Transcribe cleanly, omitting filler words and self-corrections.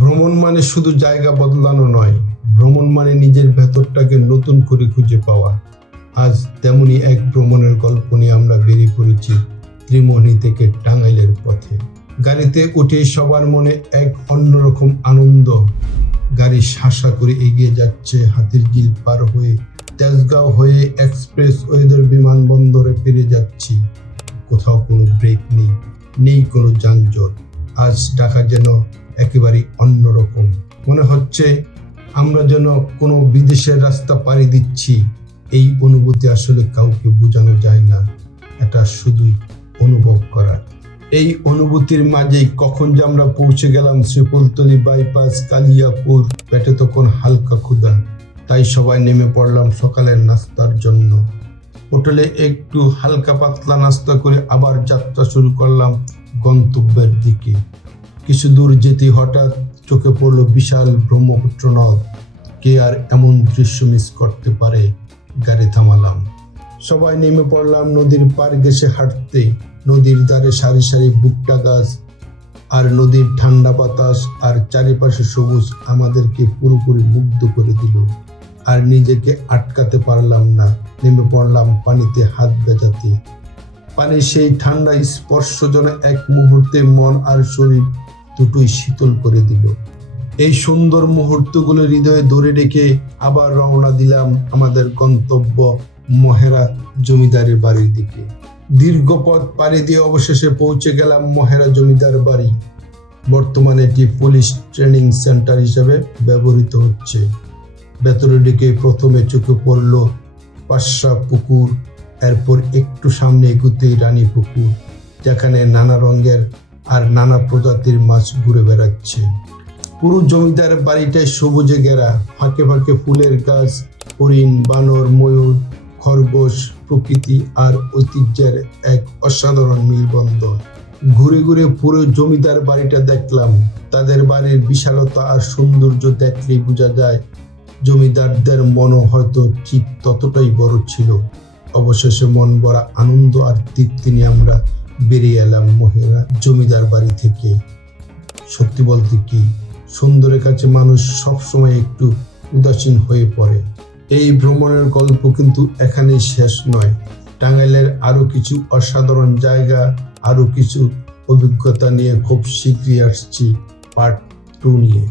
ভ্রমণ মানে শুধু জায়গা বদলানো নয়, ভ্রমণ মানে নিজের ভেতরটাকে নতুন করে খুঁজে পাওয়া। আজ তেমনি এক ভ্রমণের গল্প নিয়ে আমরা বেরিয়ে পড়েছি ত্রিমোহনী থেকে টাঙ্গাইলের পথে। গাড়িতে উঠে সবার মনে এক অন্যরকম আনন্দ। গাড়ি শাসা করে এগিয়ে যাচ্ছে হাতিরঝিল পার হয়ে, তেজগাঁও হয়ে এক্সপ্রেস ওয়েদের বিমানবন্দরে ফিরে যাচ্ছি। কোথাও কোনো ব্রেক নেই, নেই কোনো যানজট। আজ ঢাকা যেন একেবারেই অন্যরকম। মনে হচ্ছে আমরা যেন কোনো বিদেশের রাস্তা পাড়ি দিচ্ছি। এই অনুভূতি আসলে কাউকে বোঝানো যায় না, এটা শুধুই অনুভব করার। এই অনুভূতির মাঝেই কখন যে আমরা পৌঁছে গেলাম শ্রীপুলতলি বাইপাস, কালিয়াপুর। পেটে তখন হালকা ক্ষুধা, তাই সবাই নেমে পড়লাম সকালের নাস্তার জন্য। হোটেলে একটু হালকা পাতলা নাস্তা করে আবার যাত্রা শুরু করলাম গন্তব্যের দিকে। কিছু দূর যেতে হঠাৎ চোখে পড়ল বিশাল ব্রহ্মপুত্র নদ। কে আর এমন দৃশ্য মিস করতে পারে? গাড়ি থামালাম, সবাই নেমে পড়লাম নদীর পার ঘেঁষে হাঁটতে। নদীর ধারে সারি সারি ভুট্টা গাছ আর নদীর ঠান্ডা বাতাস আর চারিপাশে সবুজ আমাদেরকে পুরোপুরি মুগ্ধ করে দিল। আর নিজেকে আটকাতে পারলাম না, নেমে পড়লাম পানিতে হাত ভেজাতে। পানির সেই ঠান্ডা স্পর্শ যেন এক মুহূর্তে মন আর শরীর দুটোই শীতল করে দিল। এই সুন্দর মুহূর্তগুলো হৃদয়ে ধরে রেখে আবার রওনা দিলাম আমাদের গন্তব্য মহেরা জমিদারের বাড়ির দিকে। দীর্ঘ পথ পাড়ি দিয়ে অবশেষে পৌঁছে গেলাম মহেরা জমিদার বাড়ি। বর্তমানে এটি পুলিশ ট্রেনিং সেন্টার হিসেবে ব্যবহৃত হচ্ছে। ভেতরে ঢুকে প্রথমে চোখে পড়ল পাশা পুকুর, এরপর একটু সামনে এগুতেই রানী পুকুর, যেখানে নানা রঙের আর নানা প্রজাতির মাছ ঘুরে বেড়াচ্ছে। পুরো জমিদার বাড়িটায় সবুজে ঘেরা, ফাঁকে ফাঁকে ফুলের গাছ, হরিণ, বানর, ময়ূর, খরগোশ, প্রকৃতি আর ঐতিহ্যের এক অসাধারণ মিলবন্ধন। ঘুরে ঘুরে পুরো জমিদার বাড়িটা দেখলাম। তাদের বাড়ির বিশালতা আর সৌন্দর্য দেখলেই বোঝা যায় জমিদারদের মনও হয়তো ঠিক ততটাই বড় ছিল। অবশেষে মন ভরা আনন্দ আর তৃপ্তি নিয়ে আমরা বেরিয়ে এলাম মহেরা জমিদার বাড়ি থেকে। সত্যি বলতে কি, সুন্দরের কাছে মানুষ সবসময় একটু উদাসীন হয়ে পড়ে। এই ভ্রমণের গল্প কিন্তু এখানেই শেষ নয়। টাঙ্গাইলের আরো কিছু অসাধারণ জায়গা, আরো কিছু অভিজ্ঞতা নিয়ে খুব শীঘ্রই আসছি পার্ট 2 নিয়ে।